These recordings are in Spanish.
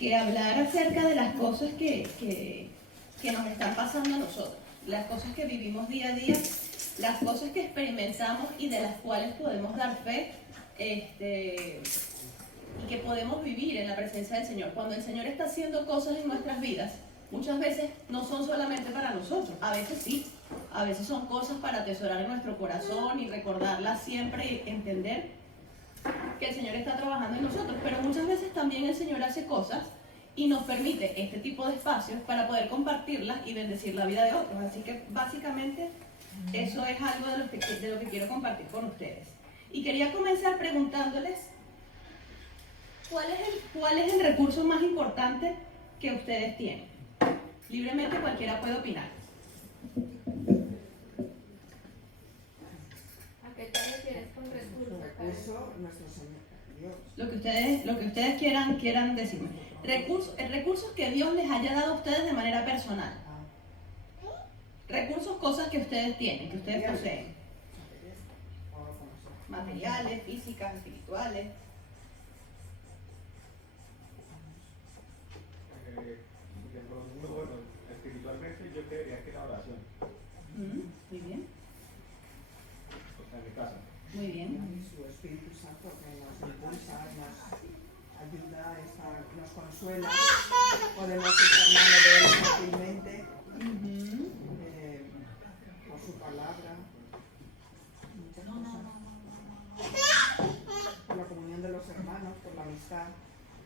que hablar acerca de las cosas que nos están pasando a nosotros, las cosas que vivimos día a día, las cosas que experimentamos y de las cuales podemos dar fe, y que podemos vivir en la presencia del Señor. Cuando el Señor está haciendo cosas en nuestras vidas, muchas veces no son solamente para nosotros, a veces sí, a veces son cosas para atesorar en nuestro corazón y recordarlas siempre y entender que el Señor está trabajando en nosotros, pero muchas veces también el Señor hace cosas y nos permite este tipo de espacios para poder compartirlas y bendecir la vida de otros. Así que básicamente eso es algo de lo que quiero compartir con ustedes. Y quería comenzar preguntándoles ¿cuál es el recurso más importante que ustedes tienen? Libremente cualquiera puede opinar. ¿A qué te refieres con recurso? Recurso, nuestro Señor, Dios. Lo que ustedes quieran decirme. Recursos que Dios les haya dado a ustedes de manera personal. Recursos, cosas que ustedes tienen, que ustedes poseen. Materiales, físicas, espirituales. Bueno, espiritualmente yo creería que la oración. Muy bien. O sea, en mi casa. Muy bien. Y su Espíritu Santo que nos impulsa, nos ayuda, nos consuela, podemos echar mano de él fácilmente, por su palabra, muchas cosas, por la comunión de los hermanos, por la amistad.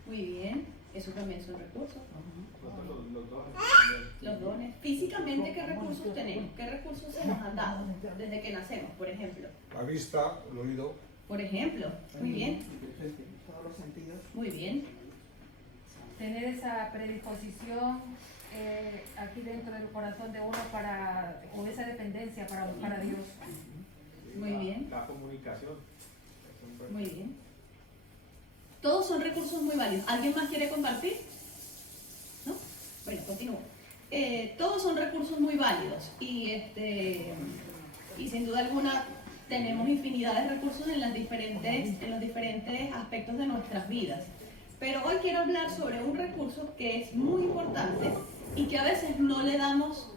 Muy bien. Eso también son recursos. Los dones. Los dones. Físicamente, ¿qué recursos tenemos? ¿Qué recursos se nos han dado desde que nacemos, por ejemplo? La vista, el oído. Por ejemplo. Muy bien. Todos los sentidos. Muy bien. Tener esa predisposición aquí dentro del corazón de uno o esa dependencia para Dios. Muy bien. La comunicación. Muy bien. Todos son recursos muy válidos. ¿Alguien más quiere compartir? ¿No? Bueno, continúo. Todos son recursos muy válidos y sin duda alguna tenemos infinidad de recursos en los diferentes aspectos de nuestras vidas. Pero hoy quiero hablar sobre un recurso que es muy importante y que a veces no le damos,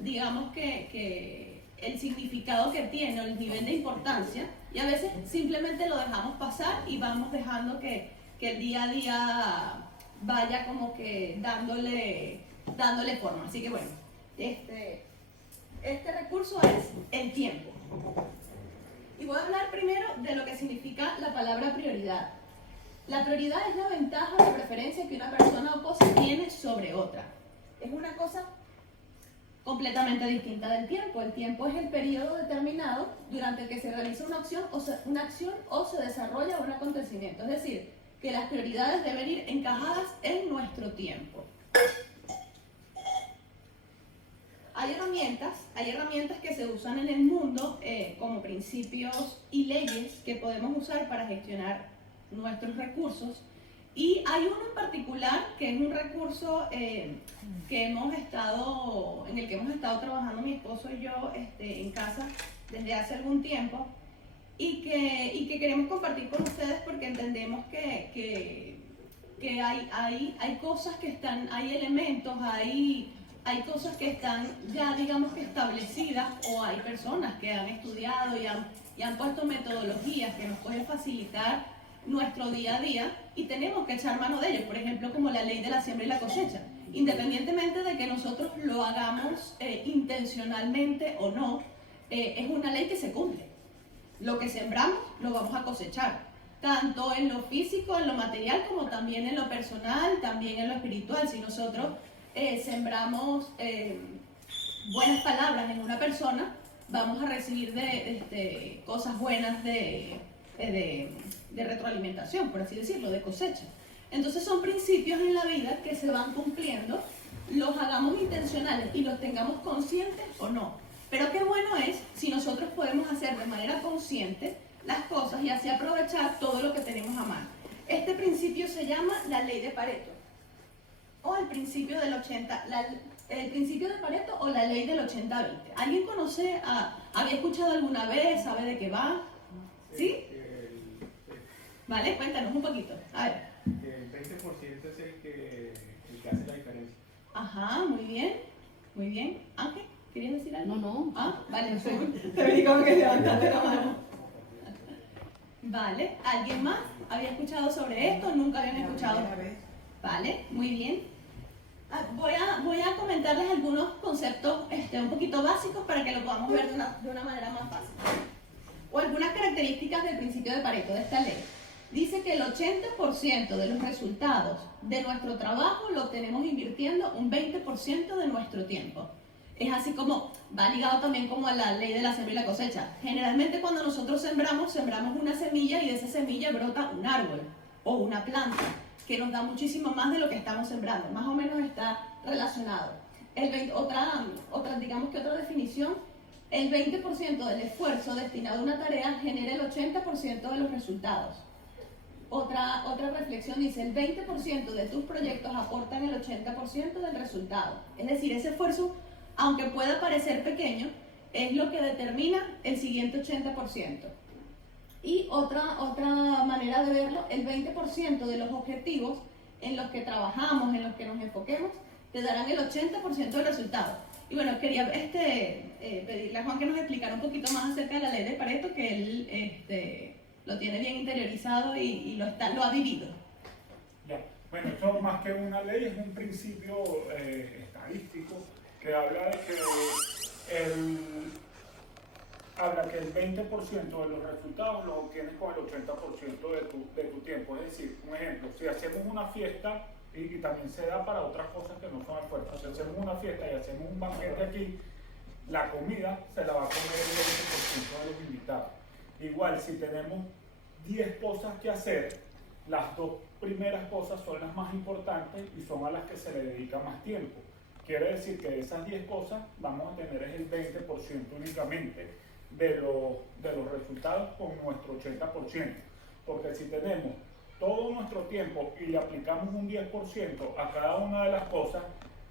digamos que el significado que tiene o el nivel de importancia, y a veces simplemente lo dejamos pasar y vamos dejando que el día a día vaya como que dándole forma. Así que bueno, este recurso es el tiempo. Y voy a hablar primero de lo que significa la palabra prioridad. La prioridad es la ventaja o preferencia que una persona o cosa tiene sobre otra. Es una cosa completamente distinta del tiempo. El tiempo es el periodo determinado durante el que se realiza una acción o se desarrolla un acontecimiento. Es decir, que las prioridades deben ir encajadas en nuestro tiempo. Hay herramientas que se usan en el mundo como principios y leyes que podemos usar para gestionar nuestros recursos. Y hay uno en particular que es un recurso en el que hemos estado trabajando mi esposo y yo en casa desde hace algún tiempo y que queremos compartir con ustedes porque entendemos que hay cosas que están, hay elementos, hay cosas que están ya digamos que establecidas, o hay personas que han estudiado y han puesto metodologías que nos pueden facilitar nuestro día a día y tenemos que echar mano de ellos, por ejemplo como la ley de la siembra y la cosecha. Independientemente de que nosotros lo hagamos intencionalmente o no, es una ley que se cumple. Lo que sembramos lo vamos a cosechar, tanto en lo físico, en lo material, como también en lo personal, también en lo espiritual. Si nosotros sembramos buenas palabras en una persona, vamos a recibir cosas buenas de retroalimentación, por así decirlo, de cosecha. Entonces son principios en la vida que se van cumpliendo, los hagamos intencionales y los tengamos conscientes o no. Pero qué bueno es si nosotros podemos hacer de manera consciente las cosas y así aprovechar todo lo que tenemos a mano. Este principio se llama la ley de Pareto, o el principio del 80, el principio de Pareto o la ley del 80-20. ¿Alguien conoce, había escuchado alguna vez, sabe de qué va? ¿Sí? Vale, cuéntanos un poquito. A ver. que el 20% es el que hace la diferencia. Ajá, muy bien, muy bien. Ángel, ¿querías decir algo? No. Ah, vale, te veí como que levantaste la mano. Vale, ¿alguien más había escuchado sobre esto? ¿Nunca habían escuchado? La primera vez. Vale, muy bien. Voy a comentarles algunos conceptos un poquito básicos para que lo podamos ver de una manera más fácil. O algunas características del principio de Pareto, de esta ley. Dice que el 80% de los resultados de nuestro trabajo lo tenemos invirtiendo un 20% de nuestro tiempo. Es así como, va ligado también como a la ley de la siembra y la cosecha. Generalmente cuando nosotros sembramos una semilla y de esa semilla brota un árbol o una planta que nos da muchísimo más de lo que estamos sembrando. Más o menos está relacionado. Digamos que otra definición, el 20% del esfuerzo destinado a una tarea genera el 80% de los resultados. Otra reflexión dice, el 20% de tus proyectos aportan el 80% del resultado. Es decir, ese esfuerzo, aunque pueda parecer pequeño, es lo que determina el siguiente 80%. Y otra manera de verlo, el 20% de los objetivos en los que trabajamos, en los que nos enfoquemos, te darán el 80% del resultado. Y bueno, quería pedirle a Juan que nos explicara un poquito más acerca de la ley de Pareto, que él lo tiene bien interiorizado y lo ha vivido. Ya. Bueno, esto más que una ley es un principio estadístico que habla de que el 20% de los resultados los obtienes con el 80% de tu tiempo. Es decir, un ejemplo, si hacemos una fiesta, y también se da para otras cosas que no son esfuerzos, si hacemos una fiesta y hacemos un banquete aquí, la comida se la va a comer el 20% de los invitados. Igual, si tenemos 10 cosas que hacer, las 2 primeras cosas son las más importantes y son a las que se le dedica más tiempo. Quiere decir que de esas 10 cosas vamos a tener el 20% únicamente de los resultados con nuestro 80%. Porque si tenemos todo nuestro tiempo y le aplicamos un 10% a cada una de las cosas,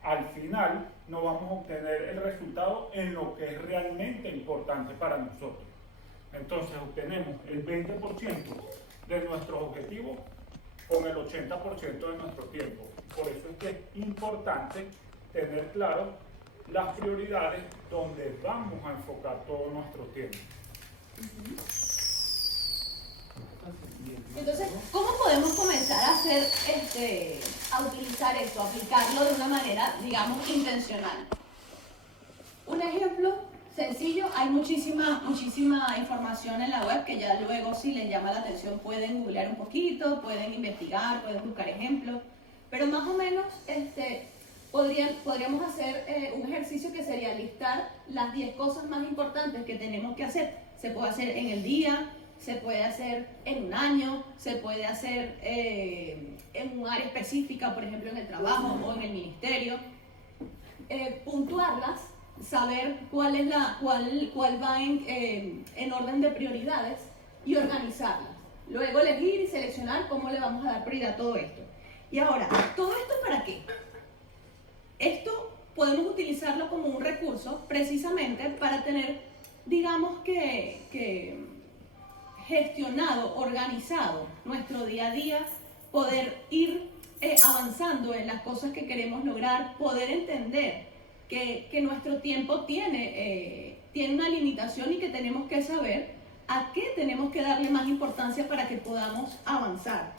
al final no vamos a obtener el resultado en lo que es realmente importante para nosotros. Entonces obtenemos el 20% de nuestros objetivos con el 80% de nuestro tiempo. Por eso es que es importante tener claro las prioridades donde vamos a enfocar todo nuestro tiempo. Entonces, ¿cómo podemos comenzar a a utilizar eso, a aplicarlo de una manera, digamos, intencional? Un ejemplo sencillo, hay muchísima información en la web que ya luego, si les llama la atención, pueden googlear un poquito, pueden investigar, pueden buscar ejemplos, pero más o menos podríamos hacer un ejercicio que sería listar las 10 cosas más importantes que tenemos que hacer. Se puede hacer en el día, se puede hacer en un año, se puede hacer en un área específica, por ejemplo en el trabajo o en el ministerio. Puntuarlas, saber cuál va en orden de prioridades y organizarlas. Luego elegir y seleccionar cómo le vamos a dar prioridad a todo esto. Y ahora, ¿todo esto para qué? Esto podemos utilizarlo como un recurso precisamente para tener, digamos que gestionado, organizado nuestro día a día, poder ir avanzando en las cosas que queremos lograr, poder entender que nuestro tiempo tiene una limitación y que tenemos que saber a qué tenemos que darle más importancia para que podamos avanzar.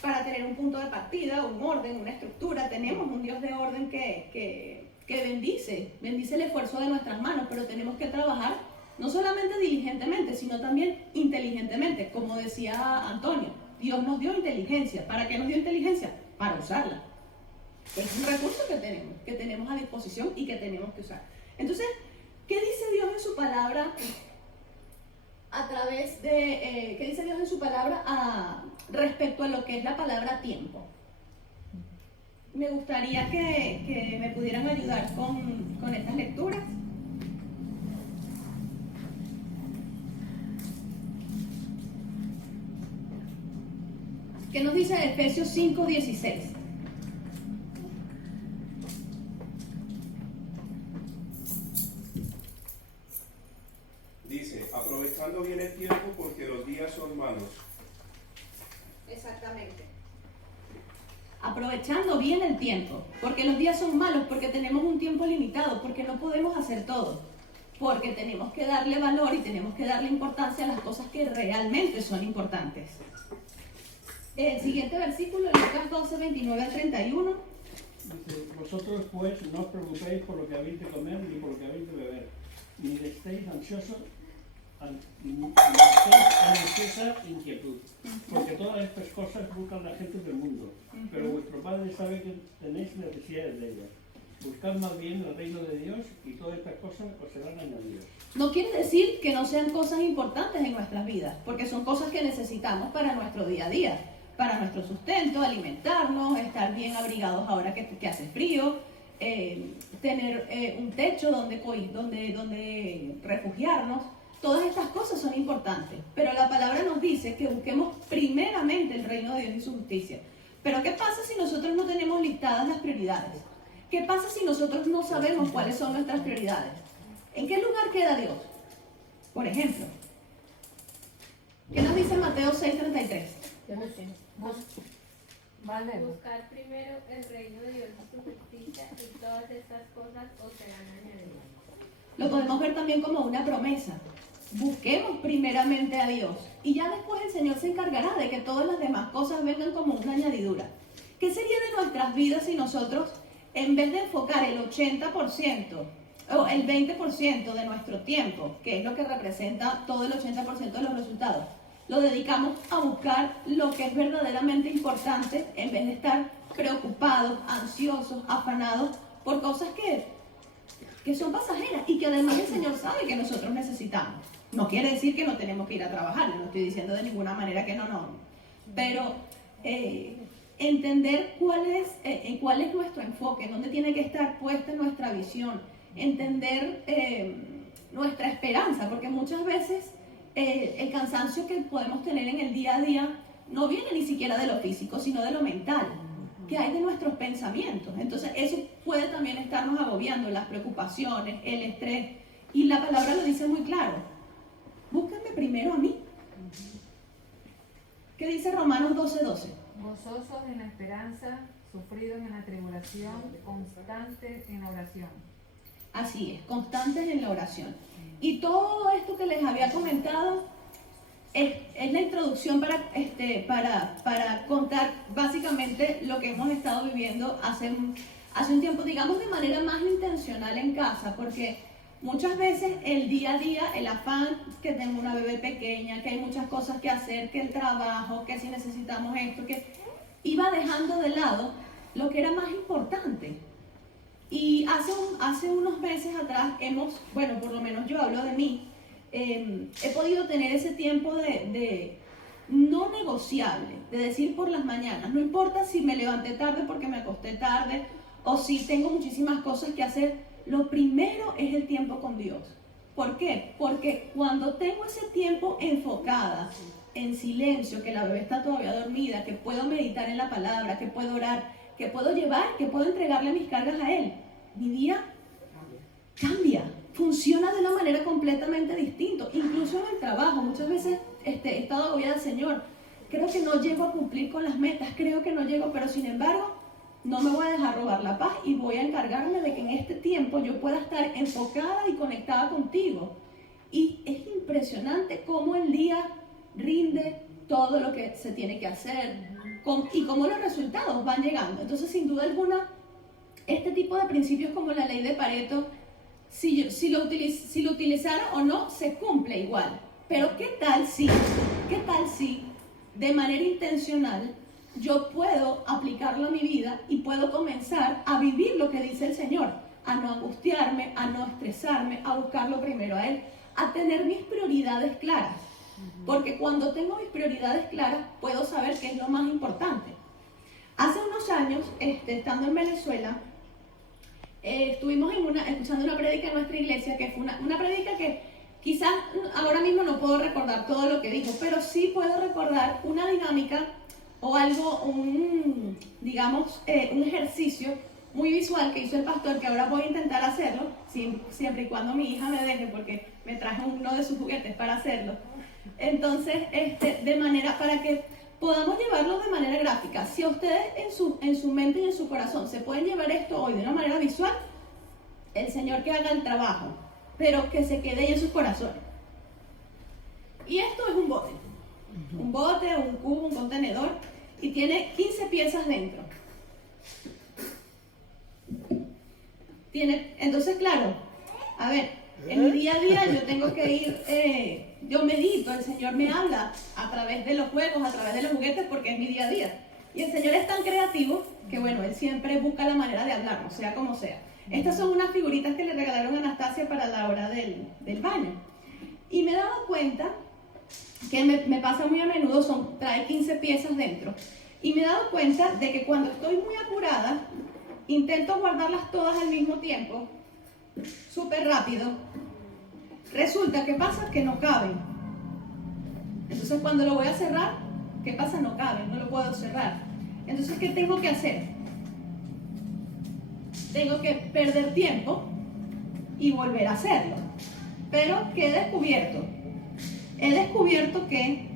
Para tener un punto de partida, un orden, una estructura, tenemos un Dios de orden que bendice el esfuerzo de nuestras manos, pero tenemos que trabajar no solamente diligentemente, sino también inteligentemente. Como decía Antonio, Dios nos dio inteligencia. ¿Para qué nos dio inteligencia? Para usarla. Es un recurso que tenemos a disposición y que tenemos que usar. Entonces, ¿qué dice Dios en su palabra qué dice Dios en su palabra respecto a lo que es la palabra tiempo? Me gustaría que me pudieran ayudar con estas lecturas. ¿Qué nos dice Efesios 5:16? Dice, aprovechando bien el tiempo porque los días son malos. Exactamente. Aprovechando bien el tiempo, porque los días son malos, porque tenemos un tiempo limitado, porque no podemos hacer todo, porque tenemos que darle valor y tenemos que darle importancia a las cosas que realmente son importantes. El siguiente versículo, Lucas 12, 29 al 31. Dice, vosotros pues no os preocupéis por lo que habéis de comer ni por lo que habéis de beber, ni estéis ansiosos, ni estéis en ansiosa inquietud, porque todas estas cosas buscan la gente del mundo, pero vuestro Padre sabe que tenéis necesidades de ellas. Buscad más bien el reino de Dios y todas estas cosas os serán añadidas. No quiere decir que no sean cosas importantes en nuestras vidas, porque son cosas que necesitamos para nuestro día a día, para nuestro sustento, alimentarnos, estar bien abrigados ahora que hace frío, tener un techo donde refugiarnos. Todas estas cosas son importantes, pero la palabra nos dice que busquemos primeramente el reino de Dios y su justicia. Pero ¿qué pasa si nosotros no tenemos listadas las prioridades? ¿Qué pasa si nosotros no sabemos cuáles son nuestras prioridades? ¿En qué lugar queda Dios? Por ejemplo, ¿qué nos dice Mateo 6:33? Vale. Buscar primero el reino de Dios y su justicia y todas estas cosas os serán añadidas. Lo podemos ver también como una promesa. Busquemos primeramente a Dios y ya después el Señor se encargará de que todas las demás cosas vengan como una añadidura. ¿Qué sería de nuestras vidas si nosotros, en vez de enfocar el 80% o el 20% de nuestro tiempo, que es lo que representa todo el 80% de los resultados, lo dedicamos a buscar lo que es verdaderamente importante en vez de estar preocupados, ansiosos, afanados por cosas que son pasajeras y que además el Señor sabe que nosotros necesitamos? No quiere decir que no tenemos que ir a trabajar, no estoy diciendo de ninguna manera que no, pero entender cuál es nuestro enfoque, dónde tiene que estar puesta nuestra visión, entender nuestra esperanza, porque muchas veces el cansancio que podemos tener en el día a día no viene ni siquiera de lo físico, sino de lo mental, que hay de nuestros pensamientos. Entonces eso puede también estarnos agobiando, las preocupaciones, el estrés, y la palabra lo dice muy claro: búsquenme primero a mí. ¿Qué dice Romanos 12:12? Gozosos en la esperanza, sufridos en la tribulación, constantes en la oración. Así es, constantes en la oración. Y todo esto que les había comentado es la introducción para contar básicamente lo que hemos estado viviendo hace un tiempo, digamos de manera más intencional en casa, porque muchas veces el día a día, el afán, que tengo una bebé pequeña, que hay muchas cosas que hacer, que el trabajo, que si necesitamos esto, que iba dejando de lado lo que era más importante. Y hace unos meses atrás por lo menos yo hablo de mí, he podido tener ese tiempo de no negociable, de decir por las mañanas, no importa si me levanté tarde porque me acosté tarde o si tengo muchísimas cosas que hacer, lo primero es el tiempo con Dios. ¿Por qué? Porque cuando tengo ese tiempo enfocada, en silencio, que la bebé está todavía dormida, que puedo meditar en la palabra, que puedo orar, que puedo entregarle mis cargas a Él, mi día cambia, funciona de una manera completamente distinta. Incluso en el trabajo, muchas veces he estado agobiada, Señor, creo que no llego a cumplir con las metas, creo que no llego, pero sin embargo, no me voy a dejar robar la paz y voy a encargarme de que en este tiempo yo pueda estar enfocada y conectada contigo. Y es impresionante cómo el día rinde todo lo que se tiene que hacer y cómo los resultados van llegando. Entonces, sin duda alguna, este tipo de principios como la ley de Pareto, si lo utilizara o no, se cumple igual. Pero ¿qué tal si de manera intencional yo puedo aplicarlo a mi vida y puedo comenzar a vivir lo que dice el Señor? A no angustiarme, a no estresarme, a buscarlo primero a Él, a tener mis prioridades claras. Porque cuando tengo mis prioridades claras, puedo saber qué es lo más importante. Hace unos años, estando en Venezuela, estuvimos escuchando una prédica en nuestra iglesia, que fue una prédica que quizás ahora mismo no puedo recordar todo lo que dijo, pero sí puedo recordar una dinámica o algo, un ejercicio muy visual que hizo el pastor, que ahora voy a intentar hacerlo, siempre y cuando mi hija me deje, porque me traje uno de sus juguetes para hacerlo. Entonces, de manera para que podamos llevarlo de manera gráfica. Si ustedes en su mente y en su corazón se pueden llevar esto hoy de una manera visual, el Señor que haga el trabajo, pero que se quede ahí en sus corazones. Y esto es un bote, un cubo, un contenedor, y tiene 15 piezas dentro. Entonces, claro, a ver, en mi día a día yo tengo que ir, yo medito, el Señor me habla a través de los juegos, a través de los juguetes, porque es mi día a día. Y el Señor es tan creativo que, bueno, Él siempre busca la manera de hablarnos, sea como sea. Estas son unas figuritas que le regalaron a Anastasia para la hora del baño. Y me he dado cuenta que me pasa muy a menudo, trae 15 piezas dentro. Y me he dado cuenta de que cuando estoy muy apurada, intento guardarlas todas al mismo tiempo, súper rápido. Resulta que pasa que no caben. Entonces cuando lo voy a cerrar, ¿qué pasa? No caben, no lo puedo cerrar. Entonces, ¿qué tengo que hacer? Tengo que perder tiempo y volver a hacerlo. Pero, ¿qué he descubierto? He descubierto que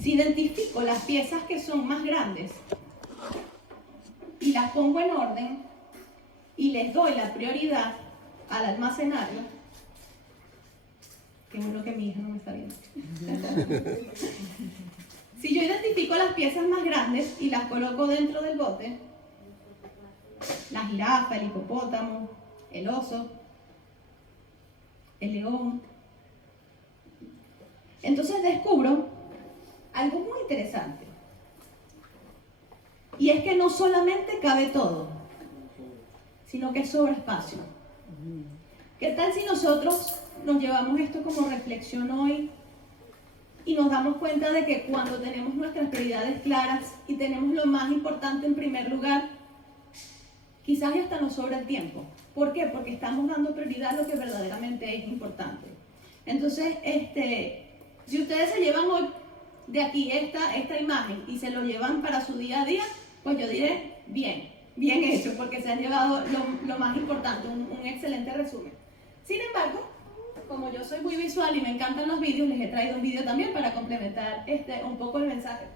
si identifico las piezas que son más grandes y las pongo en orden y les doy la prioridad al almacenarlo, qué bueno que mi hija no me está viendo. Si yo identifico las piezas más grandes y las coloco dentro del bote, la jirafa, el hipopótamo, el oso, el león, entonces descubro algo muy interesante. Y es que no solamente cabe todo, sino que sobra espacio. ¿Qué tal si nosotros nos llevamos esto como reflexión hoy y nos damos cuenta de que cuando tenemos nuestras prioridades claras y tenemos lo más importante en primer lugar, quizás ya hasta nos sobra el tiempo? ¿Por qué? Porque estamos dando prioridad a lo que verdaderamente es importante. Entonces, si ustedes se llevan hoy de aquí esta imagen y se lo llevan para su día a día, pues yo diré, bien hecho, porque se han llevado lo más importante, un excelente resumen. Sin embargo, como yo soy muy visual y me encantan los vídeos, les he traído un vídeo también para complementar un poco el mensaje.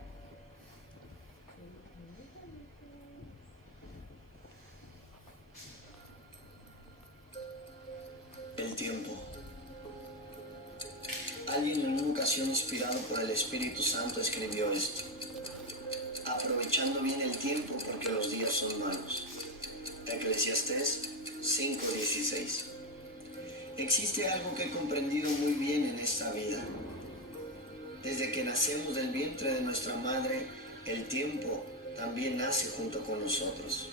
El tiempo. Alguien en una ocasión inspirado por el Espíritu Santo escribió esto: aprovechando bien el tiempo porque los días son malos. Eclesiastés 5:16. Existe algo que he comprendido muy bien en esta vida. Desde que nacemos del vientre de nuestra madre, el tiempo también nace junto con nosotros.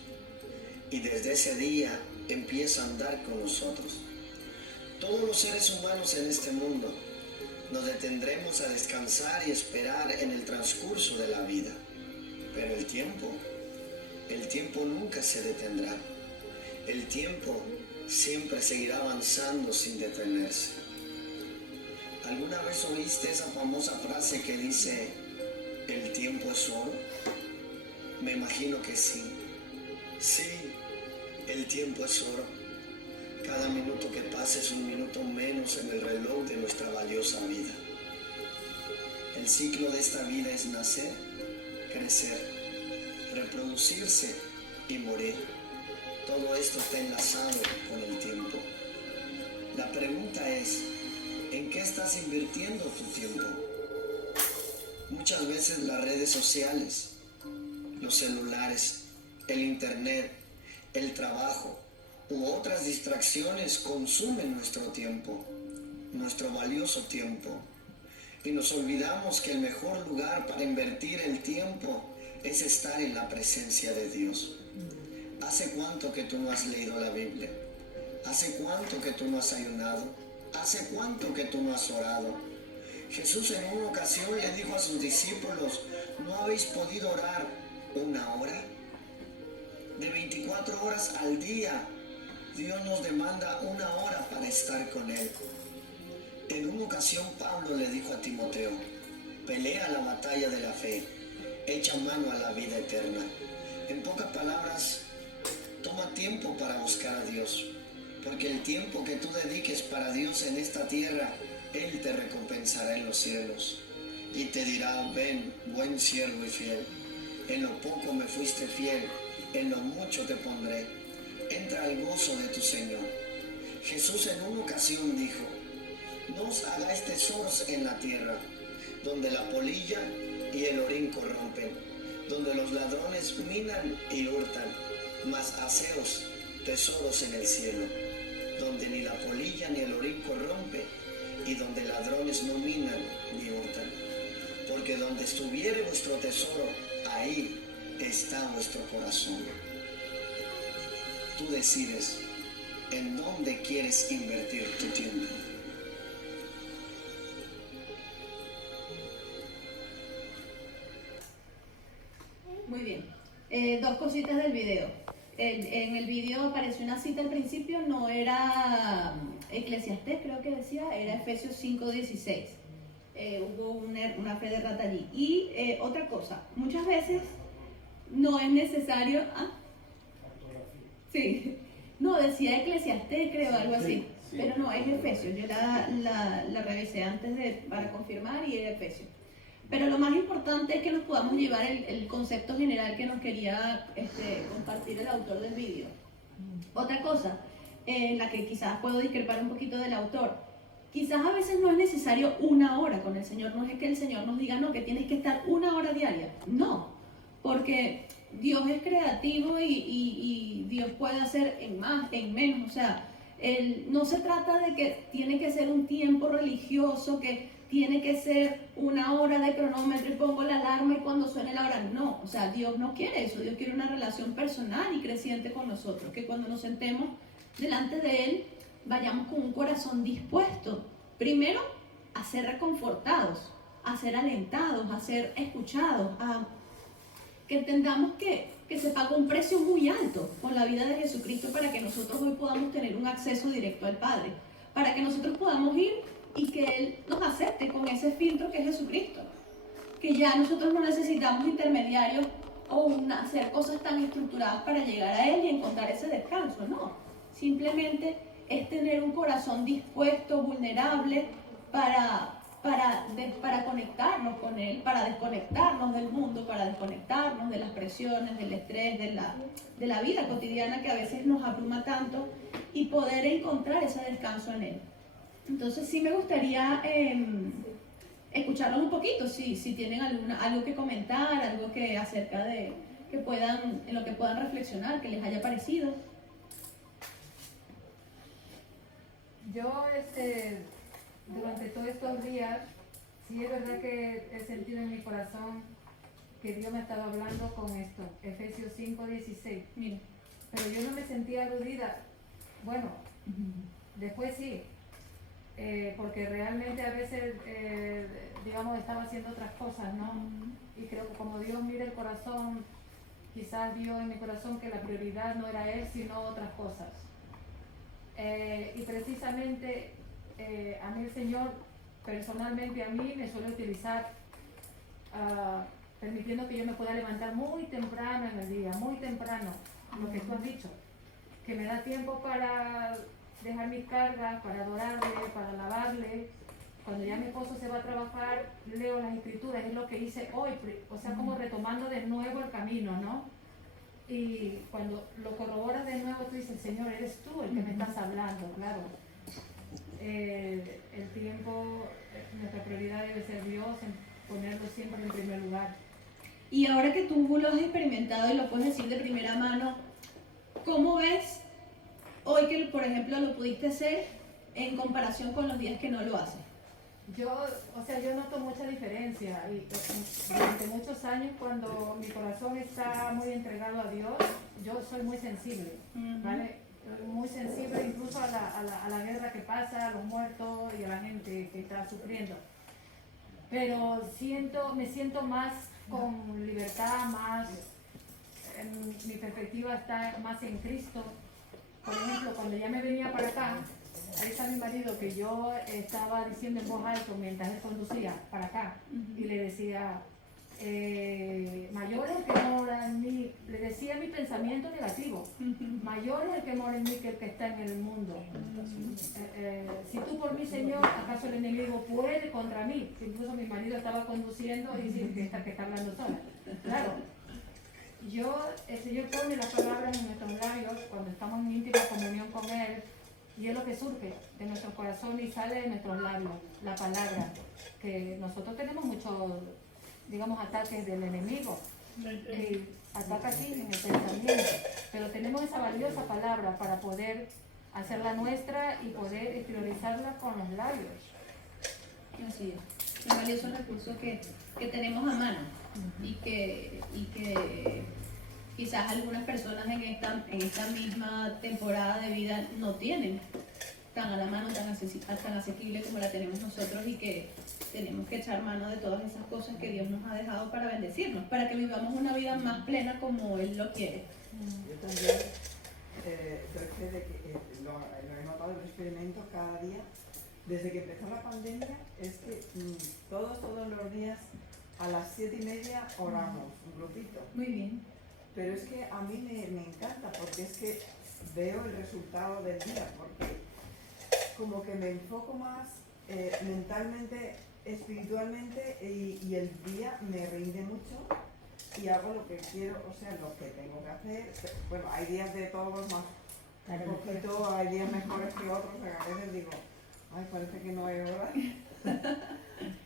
Y desde ese día empieza a andar con nosotros. Todos los seres humanos en este mundo nos detendremos a descansar y esperar en el transcurso de la vida. Pero el tiempo nunca se detendrá. El tiempo siempre seguirá avanzando sin detenerse. ¿Alguna vez oíste esa famosa frase que dice, el tiempo es oro? Me imagino que sí. Sí, el tiempo es oro. Cada minuto que pasa es un minuto menos en el reloj de nuestra valiosa vida. El ciclo de esta vida es nacer, crecer, reproducirse y morir. Todo esto está enlazado con el tiempo. La pregunta es, ¿en qué estás invirtiendo tu tiempo? Muchas veces las redes sociales, los celulares, el internet, el trabajo u otras distracciones consumen nuestro tiempo, nuestro valioso tiempo. Y nos olvidamos que el mejor lugar para invertir el tiempo es estar en la presencia de Dios. ¿Hace cuánto que tú no has leído la Biblia? ¿Hace cuánto que tú no has ayunado? ¿Hace cuánto que tú no has orado? Jesús en una ocasión le dijo a sus discípulos, ¿no habéis podido orar una hora? De 24 horas al día, Dios nos demanda una hora para estar con Él. En una ocasión Pablo le dijo a Timoteo, pelea la batalla de la fe, echa mano a la vida eterna. En pocas palabras, toma tiempo para buscar a Dios, porque el tiempo que tú dediques para Dios en esta tierra, Él te recompensará en los cielos. y te dirá: ven, buen siervo y fiel. En lo poco me fuiste fiel, en lo mucho te pondré. Entra al gozo de tu Señor. Jesús en una ocasión dijo: no os hagáis tesoros en la tierra, donde la polilla y el orín corrompen, donde los ladrones minan y hurtan, mas haceos tesoros en el cielo, donde ni la polilla ni el orín corrompe, y donde ladrones no minan ni hurtan. Porque donde estuviere vuestro tesoro, ahí está vuestro corazón. Tú decides en dónde quieres invertir tu tiempo. Muy bien. Dos cositas del video. En el video apareció una cita al principio, no era Eclesiastés, creo que decía, era Efesios 5:16. Hubo una fe de rata allí. Y otra cosa, muchas veces no es necesario... Sí, no, decía Eclesiastés, creo, algo así. Sí. Pero no, es Efesios. Yo la revisé antes para confirmar y era Efesios. Pero lo más importante es que nos podamos llevar el concepto general que nos quería compartir el autor del vídeo. Otra cosa, en la que quizás puedo discrepar un poquito del autor, quizás a veces no es necesario 1 hora con el Señor, no es que el Señor nos diga, no, que tienes que estar 1 hora diaria, no, porque Dios es creativo y Dios puede hacer en más, en menos, o sea, no se trata de que tiene que ser un tiempo religioso, que tiene que ser 1 hora de cronómetro y pongo la alarma y cuando suene la hora, no, o sea, Dios no quiere eso, Dios quiere una relación personal y creciente con nosotros, que cuando nos sentemos delante de Él, vayamos con un corazón dispuesto, primero, a ser reconfortados, a ser alentados, a ser escuchados, a que entendamos que se pagó un precio muy alto con la vida de Jesucristo para que nosotros hoy podamos tener un acceso directo al Padre, para que nosotros podamos ir y que Él nos acepte con ese filtro que es Jesucristo, que ya nosotros no necesitamos intermediarios o hacer cosas tan estructuradas para llegar a Él y encontrar ese descanso, no, simplemente es tener un corazón dispuesto, vulnerable para conectarnos con Él, para desconectarnos del mundo, para desconectarnos de las presiones, del estrés, de la vida cotidiana que a veces nos abruma tanto y poder encontrar ese descanso en Él. Entonces sí me gustaría escucharlos un poquito, si tienen algo que comentar, algo que acerca de en lo que puedan reflexionar, que les haya parecido. Yo durante todos estos días, sí es verdad que he sentido en mi corazón que Dios me estaba hablando con esto, Efesios 5:16. Mira. Pero yo no me sentía aludida. Bueno, después sí, porque realmente a veces, digamos, estaba haciendo otras cosas, ¿no? Y creo que como Dios mira el corazón, quizás vio en mi corazón que la prioridad no era Él, sino otras cosas. Y precisamente a mí el Señor, personalmente a mí, me suele utilizar permitiendo que yo me pueda levantar muy temprano en el día, muy temprano, lo que tú has dicho, que me da tiempo para dejar mis cargas, para adorarle, para alabarle. Cuando ya mi esposo se va a trabajar, leo las escrituras, es lo que hice hoy, o sea, como retomando de nuevo el camino, ¿no? Y cuando lo corroboras de nuevo, tú dices, Señor, eres tú el que me estás hablando, claro. El tiempo, nuestra prioridad debe ser Dios, en ponerlo siempre en primer lugar. Y ahora que tú lo has experimentado y lo puedes decir de primera mano, ¿cómo ves hoy que, por ejemplo, lo pudiste hacer en comparación con los días que no lo haces? Yo noto mucha diferencia y durante muchos años cuando mi corazón está muy entregado a Dios, yo soy muy sensible, ¿vale? Muy sensible incluso a la guerra que pasa, a los muertos y a la gente que está sufriendo. Pero me siento más con libertad, mi perspectiva está más en Cristo. Por ejemplo, cuando ya me venía para acá, ahí está mi marido que yo estaba diciendo en voz alta mientras él conducía para acá y le decía, mayor es el que mora en mí, le decía mi pensamiento negativo, mayor es el que mora en mí que el que está en el mundo. Si tú por mí, Señor, ¿acaso el enemigo puede contra mí? Incluso mi marido estaba conduciendo y dice que está hablando sola. Claro, el Señor pone las palabras en nuestros labios cuando estamos en íntima comunión con Él, y es lo que surge de nuestro corazón y sale de nuestros labios, la palabra, que nosotros tenemos muchos, digamos, ataques del enemigo, ataca así en el pensamiento, pero tenemos esa valiosa palabra para poder hacerla nuestra y poder exteriorizarla con los labios. Así es, un valioso recurso que tenemos a mano y que quizás algunas personas en esta misma temporada de vida no tienen tan a la mano, tan asequible como la tenemos nosotros, y que tenemos que echar mano de todas esas cosas que Dios nos ha dejado para bendecirnos, para que vivamos una vida más plena como Él lo quiere. Yo también doy fe de que lo he notado, lo experimento cada día. Desde que empezó la pandemia, es que todos los días a las 7:30 oramos, un grupito. Muy bien. Pero es que a mí me encanta, porque es que veo el resultado del día, porque como que me enfoco más mentalmente, espiritualmente, y el día me rinde mucho y hago lo que quiero, o sea, lo que tengo que hacer. Bueno, hay días de todos más poquito, hay días mejores que otros, a veces digo, ay, parece que no hay hora.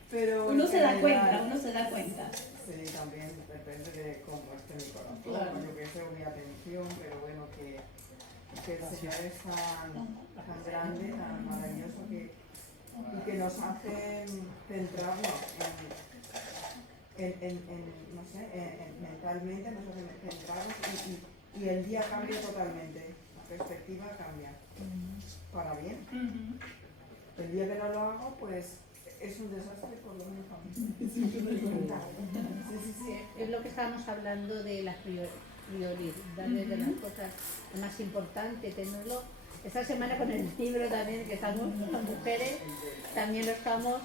Pero Uno se da general, cuenta. Sí, también depende de cómo esté mi corazón, Claro. yo que sé, mi atención, pero bueno, que el Señor es tan grande, tan maravilloso, y que nos hace centrarnos no sé, mentalmente, nos hace centrarnos y el día cambia totalmente, la perspectiva cambia, para bien. El día que no lo hago, pues es un desastre por lo menos para mí. Sí. Es lo que estábamos hablando de las prioridades de las cosas, lo más importante, tenerlo. Esta semana con el libro también, que estamos con mujeres, también lo estamos,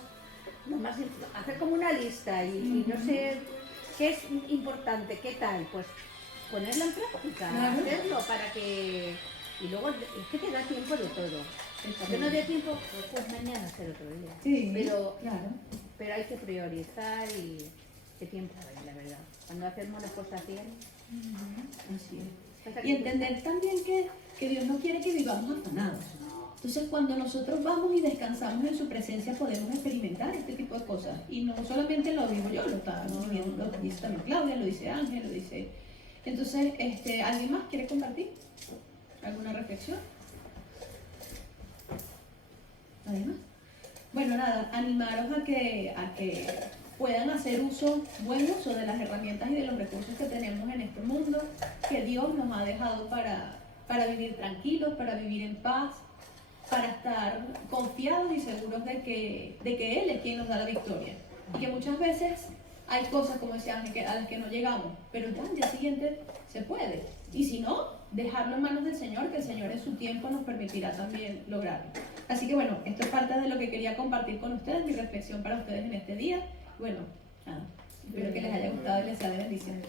hacer como una lista y no sé qué es importante, qué tal, pues ponerlo en práctica, hacerlo para que... Y luego es que te da tiempo de todo. Que no dé tiempo, pues mañana hacer otro día. Sí, pero, claro. pero hay que priorizar y qué tiempo hay, la verdad. Cuando hacemos las cosas bien. Así es. Y entender también que Dios no quiere que vivamos afanados. Entonces, cuando nosotros vamos y descansamos en su presencia, podemos experimentar este tipo de cosas. Y no solamente lo digo yo, lo está viviendo, lo dice también Claudia, lo dice Ángel, lo dice... Entonces, ¿alguien más quiere compartir alguna reflexión? ¿Nadie más? Bueno, nada, animaros a que puedan hacer buen uso de las herramientas y de los recursos que tenemos en este mundo, que Dios nos ha dejado para vivir tranquilos, para vivir en paz, para estar confiados y seguros de que Él es quien nos da la victoria. Y que muchas veces hay cosas, como decía Ángel, a las que no llegamos, pero ya al día siguiente se puede. Y si no, dejarlo en manos del Señor, que el Señor en su tiempo nos permitirá también lograrlo. Así que bueno, esto es parte de lo que quería compartir con ustedes, mi reflexión para ustedes en este día. Bueno, nada, espero que les haya gustado y les sea de bendición.